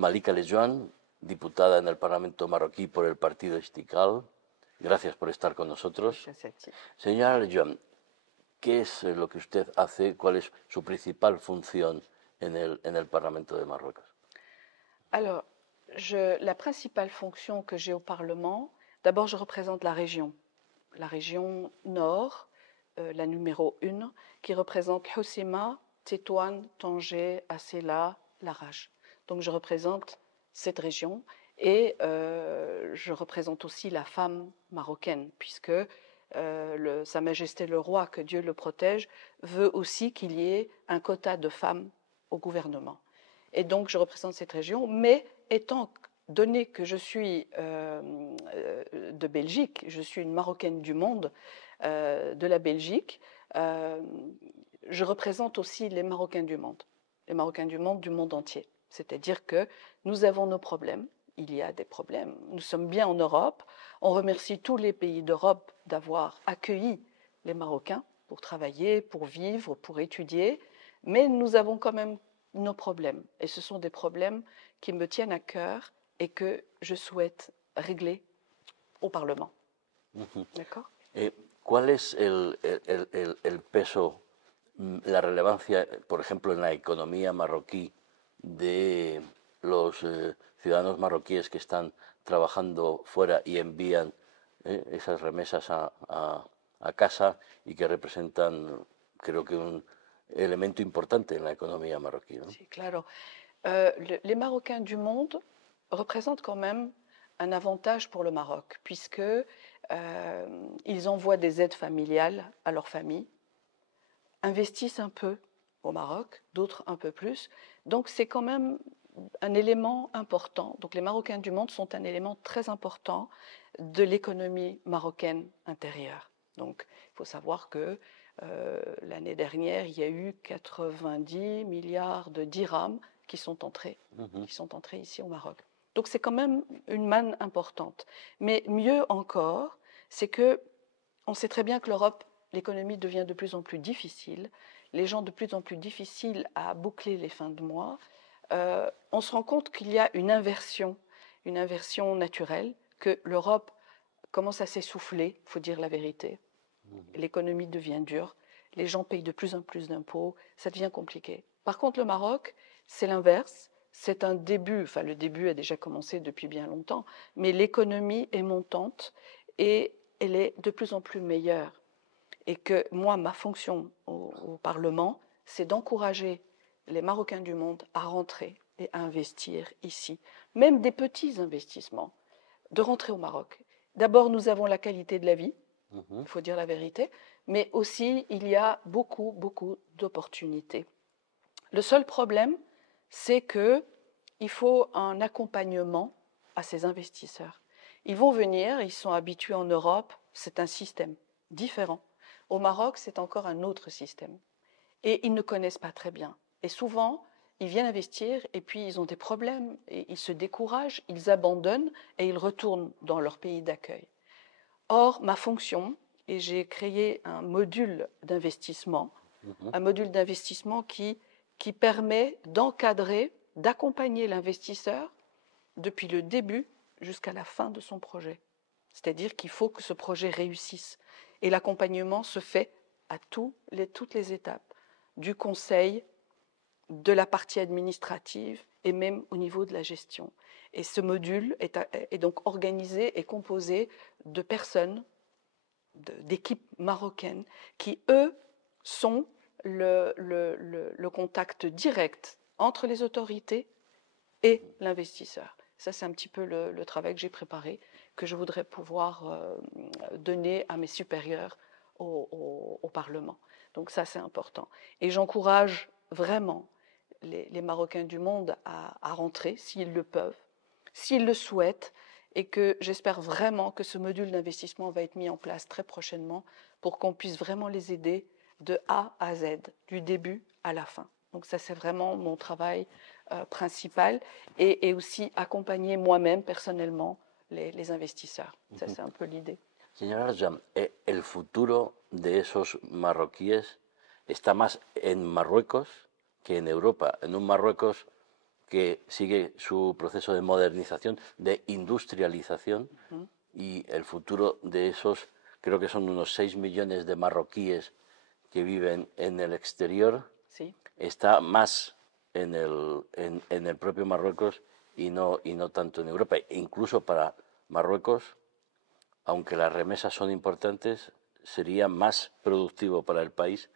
Malika Lejuan, diputada en el Parlamento marroquí por el Partido Istiqlal. Gracias por estar con nosotros. Señora Lejuan, ¿qué es lo que usted hace? ¿Cuál es su principal función en el Parlamento de Marruecos? Alors, la principale fonction que j'ai au Parlement, d'abord je représente la région nord, la numéro 1, qui représente Hoceima, Tétouan, Tanger, Asséla, Larage. Donc je représente cette région et je représente aussi la femme marocaine, puisque Sa Majesté le Roi, que Dieu le protège, veut aussi qu'il y ait un quota de femmes au gouvernement. Et donc je représente cette région, mais étant donné que je suis de Belgique, je suis une Marocaine du monde de la Belgique, je représente aussi les Marocains du monde du monde entier. C'est-à-dire que nous avons nos problèmes, il y a des problèmes, nous sommes bien en Europe, on remercie tous les pays d'Europe d'avoir accueilli les Marocains pour travailler, pour vivre, pour étudier, mais nous avons quand même nos problèmes. Et ce sont des problèmes qui me tiennent à cœur et que je souhaite régler au Parlement. ¿D'accord? ¿Cuál es el peso, la relevancia, por ejemplo, en la economía marroquí de los ciudadanos marroquíes que están trabajando fuera y envían esas remesas a casa y que representan, creo que un elemento importante en la economía marroquí, ¿no? Sí, claro. Les Marocains du monde représentent quand même un avantage pour le Maroc, puisque ils envoient des aides familiales à leur famille, investissent un peu au Maroc, d'autres un peu plus. Donc c'est quand même un élément important. Donc les Marocains du monde sont un élément très important de l'économie marocaine intérieure. Donc il faut savoir que l'année dernière, il y a eu 90 milliards de dirhams qui sont entrés ici au Maroc. Donc c'est quand même une manne importante. Mais mieux encore, c'est que on sait très bien que l'Europe, l'économie devient de plus en plus difficile, les gens de plus en plus difficiles à boucler les fins de mois. On se rend compte qu'il y a une inversion naturelle, que l'Europe commence à s'essouffler, il faut dire la vérité. L'économie devient dure, les gens payent de plus en plus d'impôts, ça devient compliqué. Par contre, le Maroc, c'est l'inverse, c'est un début, enfin le début a déjà commencé depuis bien longtemps, mais l'économie est montante et elle est de plus en plus meilleure. Et que moi, ma fonction au Parlement, c'est d'encourager les Marocains du monde à rentrer et à investir ici, même des petits investissements, de rentrer au Maroc. D'abord, nous avons la qualité de la vie, il faut dire la vérité, mais aussi il y a beaucoup d'opportunités. Le seul problème, c'est qu'il faut un accompagnement à ces investisseurs. Ils vont venir, ils sont habitués en Europe, c'est un système différent. Au Maroc, c'est encore un autre système. Et ils ne connaissent pas très bien. Et souvent, ils viennent investir et puis ils ont des problèmes, et ils se découragent, ils abandonnent et ils retournent dans leur pays d'accueil. Or, ma fonction, et j'ai créé un module d'investissement, qui permet d'encadrer, d'accompagner l'investisseur depuis le début jusqu'à la fin de son projet. C'est-à-dire qu'il faut que ce projet réussisse. Et l'accompagnement se fait à toutes les étapes, du conseil, de la partie administrative et même au niveau de la gestion. Et ce module est donc organisé et composé de personnes, d'équipes marocaines qui, eux, sont le contact direct entre les autorités et l'investisseur. Ça, c'est un petit peu le travail que j'ai préparé, que je voudrais pouvoir donner à mes supérieurs au Parlement. Donc ça, c'est important. Et j'encourage vraiment les Marocains du monde à rentrer, s'ils le peuvent, s'ils le souhaitent, et que j'espère vraiment que ce module d'investissement va être mis en place très prochainement pour qu'on puisse vraiment les aider de A à Z, du début à la fin. Donc ça, c'est vraiment mon travail principal, et aussi accompagner moi-même personnellement les investisseurs. Ça, c'est un peu l'idée. Señora Lejuan, el futuro de esos marroquíes está más en Marruecos que en Europa, en un Marruecos que sigue su proceso de modernización, de industrialización, y el futuro de esos, creo que son unos 6 millones de marroquíes que viven en el exterior, Sí. está más en el propio Marruecos y no tanto en Europa. E incluso para Marruecos, aunque las remesas son importantes, sería más productivo para el país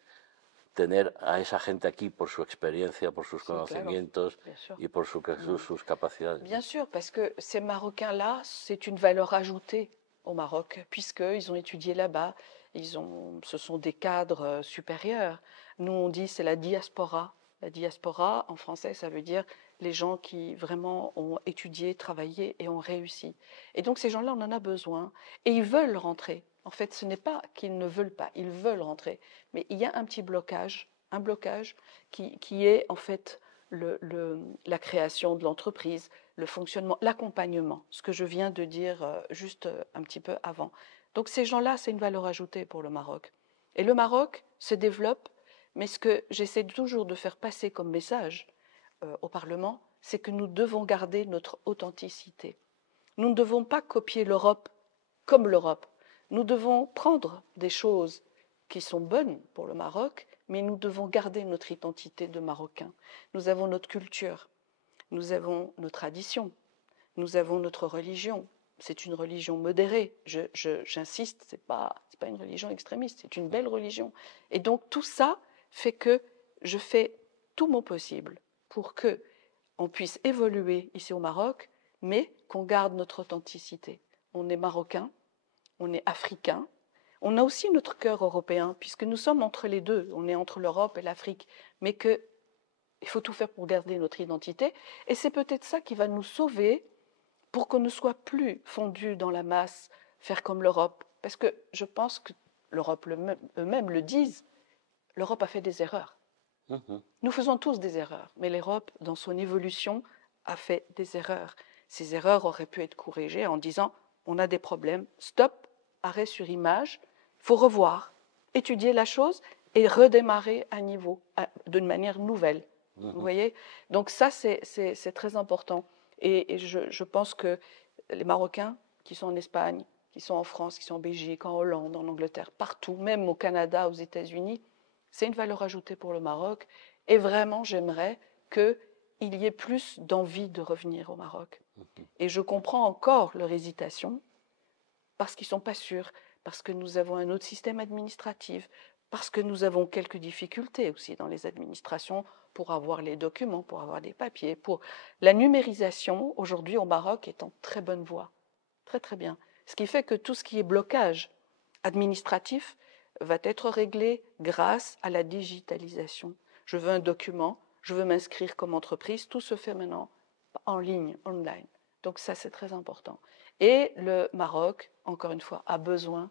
tener a esa gente aquí por su experiencia, por sus conocimientos y por sus capacidades. Bien sûr, parce que ces Marocains-là, c'est une valeur ajoutée au Maroc, puisqu'ils ont étudié là-bas, ce sont des cadres supérieurs. Nous, on dit c'est la diaspora. La diaspora, en français, ça veut dire les gens qui vraiment ont étudié, travaillé et ont réussi. Et donc ces gens-là, on en a besoin et ils veulent rentrer. En fait, ce n'est pas qu'ils ne veulent pas, ils veulent rentrer. Mais il y a un petit blocage, un blocage qui est en fait la création de l'entreprise, le fonctionnement, l'accompagnement, ce que je viens de dire juste un petit peu avant. Donc ces gens-là, c'est une valeur ajoutée pour le Maroc. Et le Maroc se développe, mais ce que j'essaie toujours de faire passer comme message au Parlement, c'est que nous devons garder notre authenticité. Nous ne devons pas copier l'Europe comme l'Europe. Nous devons prendre des choses qui sont bonnes pour le Maroc, mais nous devons garder notre identité de Marocains. Nous avons notre culture, nous avons nos traditions, nous avons notre religion. C'est une religion modérée, j'insiste, c'est pas une religion extrémiste, c'est une belle religion. Et donc tout ça fait que je fais tout mon possible pour que on puisse évoluer ici au Maroc, mais qu'on garde notre authenticité. On est marocain, on est africain, on a aussi notre cœur européen, puisque nous sommes entre les deux, on est entre l'Europe et l'Afrique, mais qu'il faut tout faire pour garder notre identité, et c'est peut-être ça qui va nous sauver pour qu'on ne soit plus fondu dans la masse, faire comme l'Europe, parce que je pense que l'Europe eux-mêmes le disent, l'Europe a fait des erreurs. Nous faisons tous des erreurs, mais l'Europe, dans son évolution, a fait des erreurs. Ces erreurs auraient pu être corrigées en disant on a des problèmes, stop, arrêt sur image, il faut revoir, étudier la chose et redémarrer à niveau, d'une manière nouvelle. Vous voyez? Donc ça, c'est très important. Et je pense que les Marocains qui sont en Espagne, qui sont en France, qui sont en Belgique, en Hollande, en Angleterre, partout, même au Canada, aux États-Unis, c'est une valeur ajoutée pour le Maroc. Et vraiment, j'aimerais qu'il y ait plus d'envie de revenir au Maroc. Et je comprends encore leur hésitation, parce qu'ils ne sont pas sûrs, parce que nous avons un autre système administratif, parce que nous avons quelques difficultés aussi dans les administrations pour avoir les documents, pour avoir des papiers. La numérisation, aujourd'hui au Maroc, est en très bonne voie. Très très bien. Ce qui fait que tout ce qui est blocage administratif va être réglé grâce à la digitalisation. Je veux un document, je veux m'inscrire comme entreprise, tout se fait maintenant en ligne, online. Donc ça, c'est très important. Et le Maroc, encore une fois, a besoin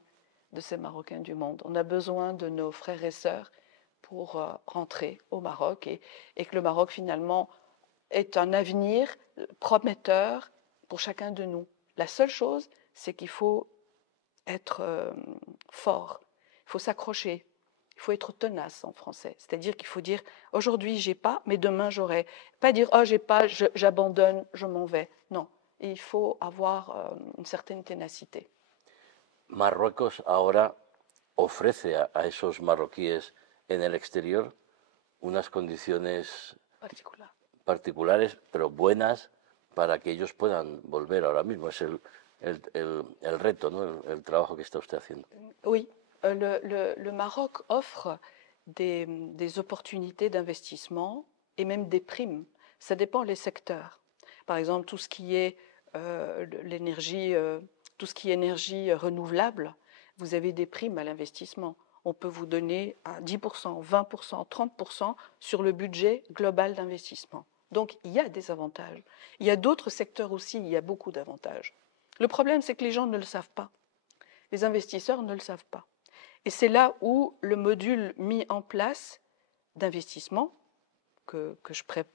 de ces Marocains du monde. On a besoin de nos frères et sœurs pour rentrer au Maroc et que le Maroc, finalement, est un avenir prometteur pour chacun de nous. La seule chose, c'est qu'il faut être fort, il faut s'accrocher, il faut être tenace en français. C'est-à-dire qu'il faut dire aujourd'hui j'ai pas, mais demain j'aurai. Pas dire oh j'ai pas, j'abandonne, je m'en vais. Non, il faut avoir une certaine ténacité. Marruecos ahora ofrece a esos marroquíes en el exterior unas condiciones particulares, pero buenas para que ellos puedan volver ahora mismo. Es el reto, ¿no? El trabajo que está usted haciendo. Oui, le Maroc offre des opportunités d'investissement et même des primes. Ça dépend des secteurs. Par exemple, tout ce qui est l'énergie, tout ce qui est énergie renouvelable, vous avez des primes à l'investissement. On peut vous donner à 10%, 20%, 30% sur le budget global d'investissement. Donc, il y a des avantages. Il y a d'autres secteurs aussi, il y a beaucoup d'avantages. Le problème, c'est que les gens ne le savent pas. Les investisseurs ne le savent pas. Et c'est là où le module mis en place d'investissement, que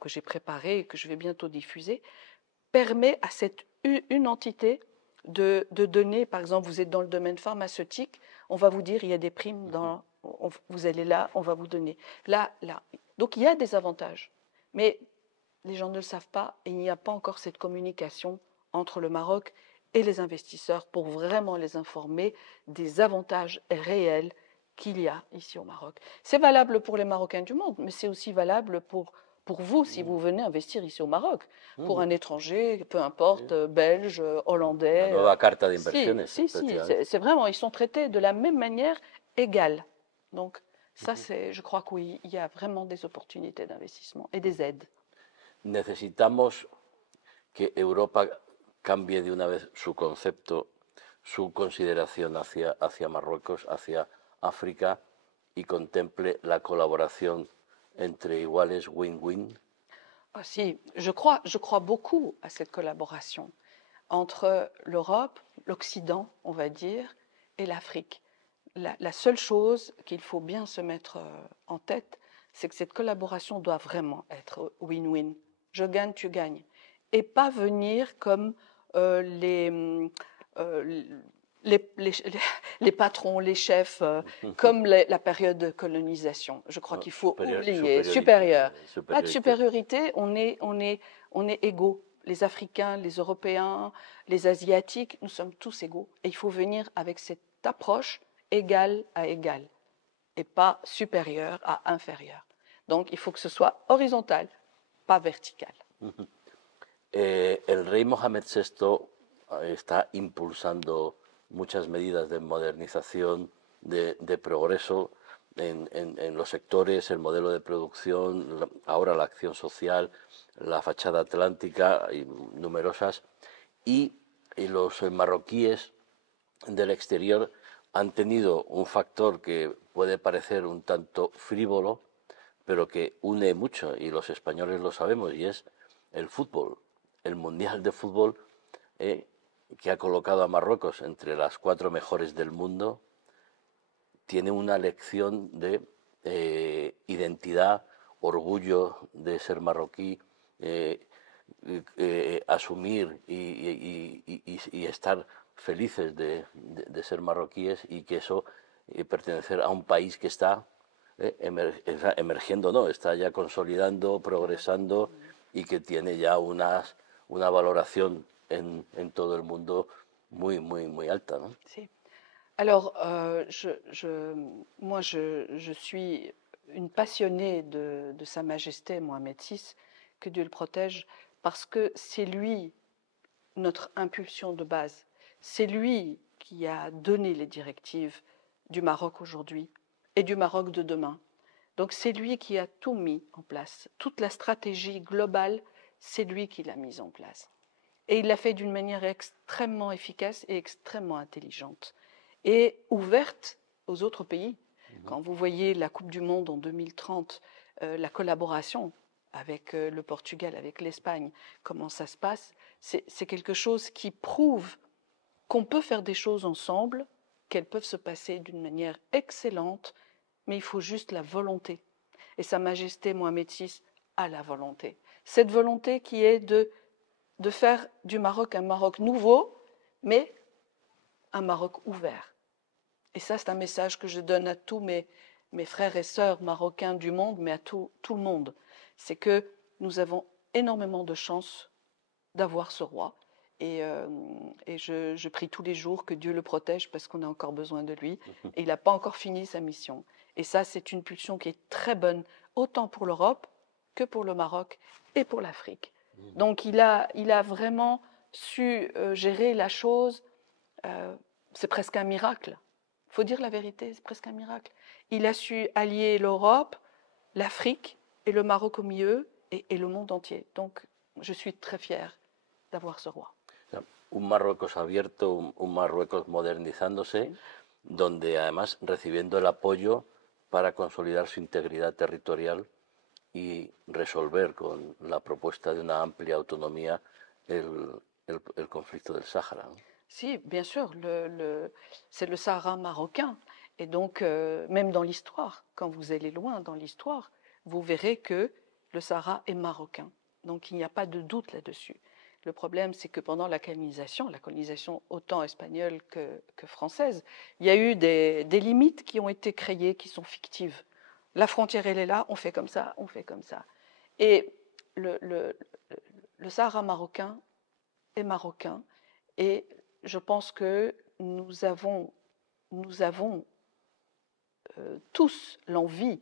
j'ai préparé et que je vais bientôt diffuser, permet à cette une entité de donner, par exemple, vous êtes dans le domaine pharmaceutique, on va vous dire il y a des primes, vous allez là, on va vous donner. Là. Donc il y a des avantages. Mais les gens ne le savent pas et il n'y a pas encore cette communication entre le Maroc et les investisseurs pour vraiment les informer des avantages réels qu'il y a ici au Maroc. C'est valable pour les Marocains du monde, mais c'est aussi valable pour vous si vous venez investir ici au Maroc. Pour un étranger, peu importe, belge, La hollandais. nueva carta de Si, inversiones, si, efectivamente. c'est vraiment, ils sont traités de la même manière égale. Donc, ça, je crois que oui, il y a vraiment des opportunités d'investissement et des aides. Necesitamos que Europa cambie de una vez su concepto, su consideración hacia Marruecos, hacia África y contemple la colaboración entre iguales, win-win. Ah, si, je crois beaucoup à cette collaboration entre l'Europe, l'Occident, on va dire, et l'Afrique. La seule chose qu'il faut bien se mettre en tête, c'est que cette collaboration doit vraiment être win-win. Je gagne, tu gagnes. Et pas venir comme euh, les, les, les patrons, les chefs, comme la période de colonisation. Je crois qu'il faut oublier. Supérieur. Pas de supériorité, on est égaux. Les Africains, les Européens, les Asiatiques, nous sommes tous égaux. Et il faut venir avec cette approche égal à égal et pas supérieur à inférieur. Donc il faut que ce soit horizontal, pas vertical. El rey Mohamed VI está impulsando muchas medidas de modernización, de progreso en los sectores, el modelo de producción, ahora la acción social, la fachada atlántica, y numerosas, y los marroquíes del exterior han tenido un factor que puede parecer un tanto frívolo, pero que une mucho, y los españoles lo sabemos, y es el fútbol. El Mundial de Fútbol, que ha colocado a Marruecos entre las 4 mejores del mundo, tiene una lección de identidad, orgullo de ser marroquí, asumir y estar felices de ser marroquíes, y que eso, pertenecer a un país que está emergiendo, no, está ya consolidando, progresando, y que tiene ya una valoración en todo el mundo muy alta, ¿no? Sí. Alors, moi, je suis une passionnée de Sa Majesté Mohamed VI, que Dieu le protège, parce que c'est lui notre impulsion de base. C'est lui qui a donné les directives du Maroc aujourd'hui et du Maroc de demain. Donc c'est lui qui a tout mis en place. Toute la stratégie globale, c'est lui qui l'a mise en place. Et il l'a fait d'une manière extrêmement efficace et extrêmement intelligente. Et ouverte aux autres pays. Quand vous voyez la Coupe du Monde en 2030, la collaboration avec le Portugal, avec l'Espagne, comment ça se passe, c'est quelque chose qui prouve qu'on peut faire des choses ensemble, qu'elles peuvent se passer d'une manière excellente, mais il faut juste la volonté. Et Sa Majesté Mohamed VI a la volonté. Cette volonté qui est de faire du Maroc un Maroc nouveau, mais un Maroc ouvert. Et ça, c'est un message que je donne à tous mes frères et sœurs marocains du monde, mais à tout le monde. C'est que nous avons énormément de chance d'avoir ce roi. Et je prie tous les jours que Dieu le protège parce qu'on a encore besoin de lui. Et il n'a pas encore fini sa mission. Et ça, c'est une pulsion qui est très bonne, autant pour l'Europe que pour le Maroc et pour l'Afrique. Donc il a vraiment su gérer la chose. C'est presque un miracle. Il faut dire la vérité, c'est presque un miracle. Il a su allier l'Europe, l'Afrique et le Maroc au milieu et le monde entier. Donc je suis très fière d'avoir ce roi. Un Marruecos abierto, un Marruecos modernizándose, donde además recibiendo el apoyo para consolidar su integridad territorial y resolver con la propuesta de una amplia autonomía el conflicto del Sáhara, ¿no? Si, bien sûr, c'est le Sahara marocain. Et donc, même dans l'histoire, quand vous allez loin dans l'histoire, vous verrez que le Sahara est marocain. Donc, il n'y a pas de doute là-dessus. Le problème, c'est que pendant la colonisation autant espagnole que française, il y a eu des limites qui ont été créées, qui sont fictives. La frontière, elle est là, on fait comme ça, on fait comme ça. Et le Sahara marocain est marocain et je pense que nous avons tous l'envie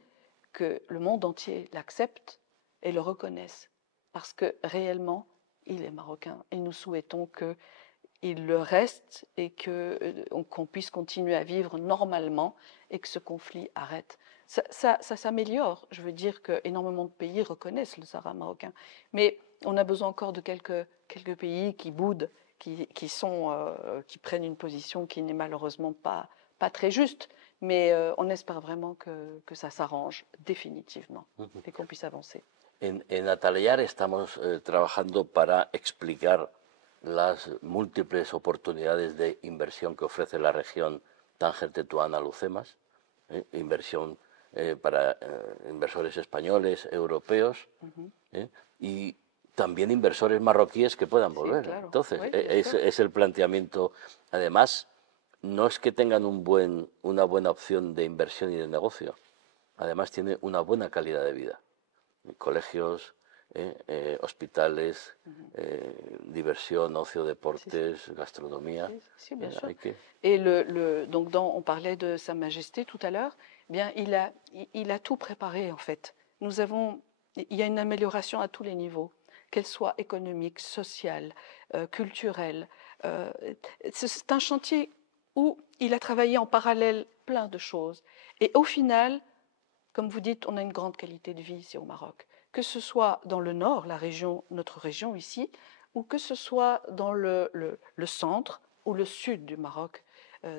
que le monde entier l'accepte et le reconnaisse parce que réellement il est marocain et nous souhaitons qu'il le reste et qu'on puisse continuer à vivre normalement et que ce conflit arrête. Ça s'améliore. Je veux dire qu'énormément de pays reconnaissent le Sahara marocain. Mais on a besoin encore de quelques pays qui boudent, qui prennent une position qui n'est malheureusement pas très juste. Mais on espère vraiment que ça s'arrange définitivement et qu'on puisse avancer. En Ataliar estamos trabajando para explicar las múltiples oportunidades de inversión que ofrece la región Tánger-Tetuán-Alhucemas, inversión para inversores españoles, europeos, y también inversores marroquíes que puedan volver. Sí, claro. Entonces, Oui, es el planteamiento. Además, no es que tengan una buena opción de inversión y de negocio, además tiene una buena calidad de vida. Colegios, hospitales, diversión, ocio, deportes, gastronomía. Si, bien sûr. Et donc on parlait de Sa Majesté tout à l'heure. Bien, il a tout préparé en fait. Il y a une amélioration à tous les niveaux, qu'elle soit économique, sociale, culturelle. C'est un chantier où il a travaillé en parallèle plein de choses. Et au final, comme vous dites, on a une grande qualité de vie ici au Maroc. Que ce soit dans le nord, notre région ici, ou que ce soit dans le centre ou le sud du Maroc,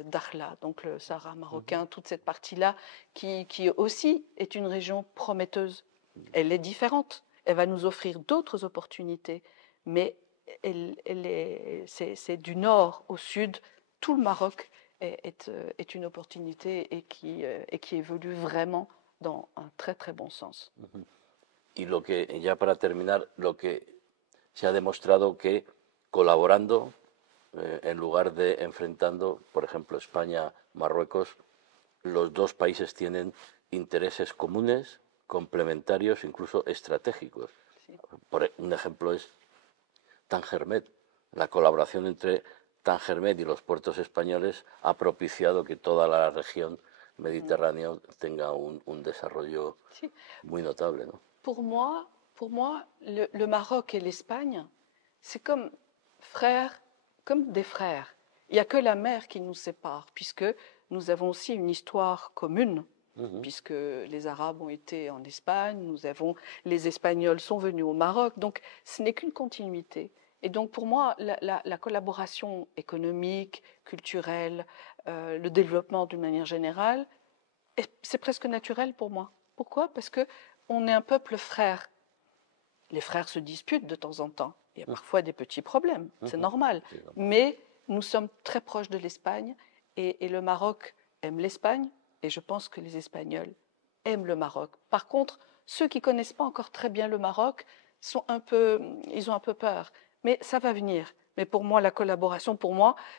Dakhla, donc le Sahara marocain, toute cette partie-là, qui aussi est une région prometteuse. Elle est différente, elle va nous offrir d'autres opportunités, mais c'est du nord au sud, tout le Maroc est une opportunité et qui évolue vraiment dans un très très bon sens. Y ya para terminar, lo que se ha demostrado que colaborando, en lugar de enfrentando, por ejemplo, España-Marruecos, los dos países tienen intereses comunes, complementarios, incluso estratégicos. Sí. Un ejemplo es Tangermet. La colaboración entre Tangermet y los puertos españoles ha propiciado que toda la región mediterránea tenga un desarrollo muy notable, ¿no? Pour moi le Maroc et l'Espagne, c'est comme des frères. Il n'y a que la mer qui nous sépare, puisque nous avons aussi une histoire commune, puisque les Arabes ont été en Espagne, les Espagnols sont venus au Maroc, donc ce n'est qu'une continuité. Et donc pour moi, la collaboration économique, culturelle, le développement d'une manière générale, c'est presque naturel pour moi. Pourquoi? Parce qu'on est un peuple frère. Les frères se disputent de temps en temps. Il y a parfois des petits problèmes, c'est normal. Mais nous sommes très proches de l'Espagne et le Maroc aime l'Espagne et je pense que les Espagnols aiment le Maroc. Par contre, ceux qui ne connaissent pas encore très bien le Maroc, ils ont un peu peur. Mais ça va venir. Mais pour moi, la collaboration,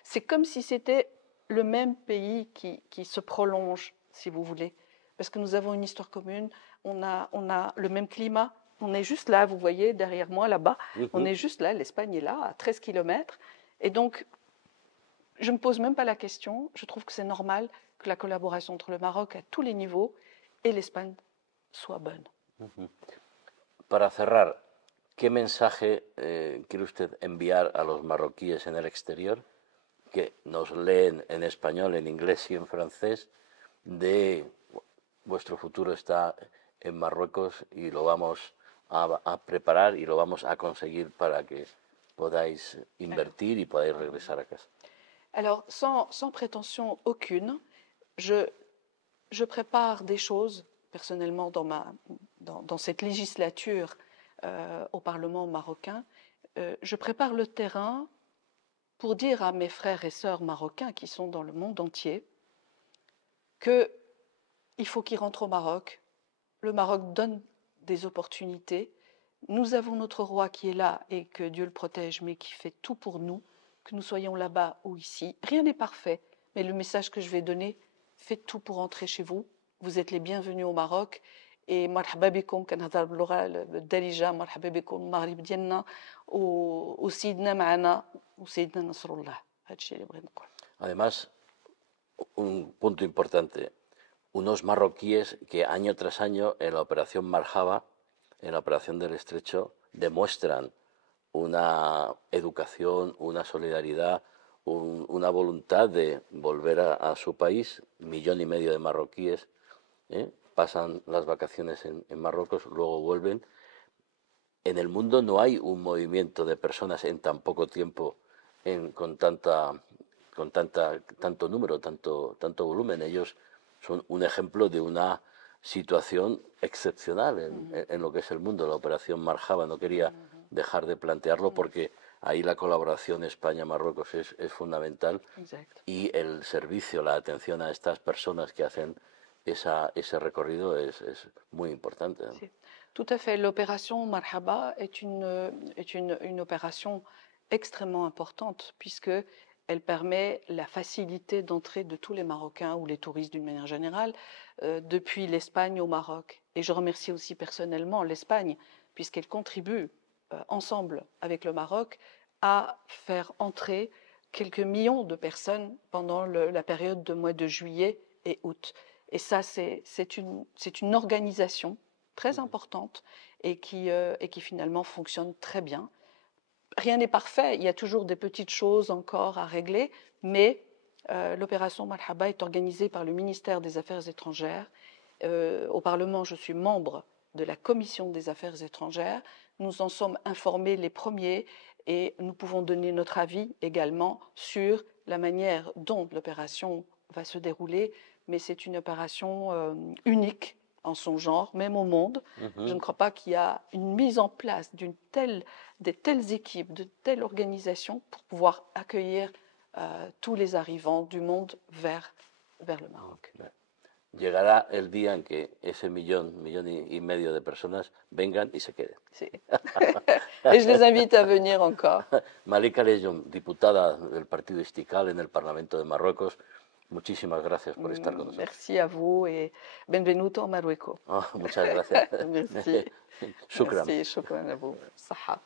c'est comme si c'était le même pays qui se prolonge, si vous voulez. Parce que nous avons une histoire commune, on a le même climat. On est juste là, vous voyez, derrière moi, là-bas. On est juste là, l'Espagne est là, à 13 kilomètres. Et donc, je ne me pose même pas la question. Je trouve que c'est normal que la collaboration entre le Maroc à tous les niveaux et l'Espagne soit bonne. Para cerrar, ¿qué mensaje quiere usted enviar a los marroquíes en el exterior que nos leen en español, en inglés y en francés de vuestro futuro está en Marruecos y lo vamos a preparar y lo vamos a conseguir para que podáis invertir y podáis regresar a casa? Alors, sans prétention aucune, je prépare des choses personnellement dans cette législature au Parlement marocain. Je prépare le terrain pour dire à mes frères et sœurs marocains qui sont dans le monde entier qu'il faut qu'ils rentrent au Maroc. Le Maroc donne des opportunités. Nous avons notre roi qui est là et que Dieu le protège, mais qui fait tout pour nous, que nous soyons là-bas ou ici. Rien n'est parfait, mais le message que je vais donner, faites tout pour rentrer chez vous. Vous êtes les bienvenus au Maroc مرحبا بكم كنهضر باللغه الدارجه مرحبا بكم المغرب ديالنا وسيدنا معنا وسيدنا نصر الله. هذا الشيء اللي بغيت نقول. Además, un punto importante, unos marroquíes que año tras año en la operación Marhaba, en la operación del Estrecho, demuestran una educación, una solidaridad, una voluntad de volver a su país, 1,5 millones de marroquíes, pasan las vacaciones en Marruecos, luego vuelven. En el mundo no hay un movimiento de personas en tan poco tiempo, con tanto número, tanto volumen. Ellos son un ejemplo de una situación excepcional en lo que es el mundo. La operación Marhaba, no quería dejar de plantearlo porque ahí la colaboración España-Marruecos es fundamental. Exacto. Y el servicio, la atención a estas personas que hacen ese recorrido es muy importante. Sí. Tout à fait. L'opération Marhaba est une opération extrêmement importante puisque elle permet la facilité d'entrée de tous les Marocains ou les touristes d'une manière générale depuis l'Espagne au Maroc. Et je remercie aussi personnellement l'Espagne puisqu'elle contribue ensemble avec le Maroc à faire entrer quelques millions de personnes pendant la période de mois de juillet et août. Et ça, c'est une organisation très importante et qui finalement fonctionne très bien. Rien n'est parfait, il y a toujours des petites choses encore à régler, mais l'opération Marhaba est organisée par le ministère des Affaires étrangères. Au Parlement, je suis membre de la Commission des Affaires étrangères. Nous en sommes informés les premiers et nous pouvons donner notre avis également sur la manière dont l'opération va se dérouler, mais c'est une opération unique en son genre, même au monde. Je ne crois pas qu'il y a une mise en place de telles équipes, de telles organisations pour pouvoir accueillir tous les arrivants du monde vers le Maroc. Llegará el día en que ese millón y medio de personas vengan y se queden. Sí. Et je les invite à venir encore. Malika Lejon, diputada del Partido Istiqlal en el Parlamento de Marruecos, muchísimas gracias por estar con nosotros. Merci à vous et benvenuto a Marruecos. Muchas gracias. Merci. Shukran. Merci, shukran à vous. Saha.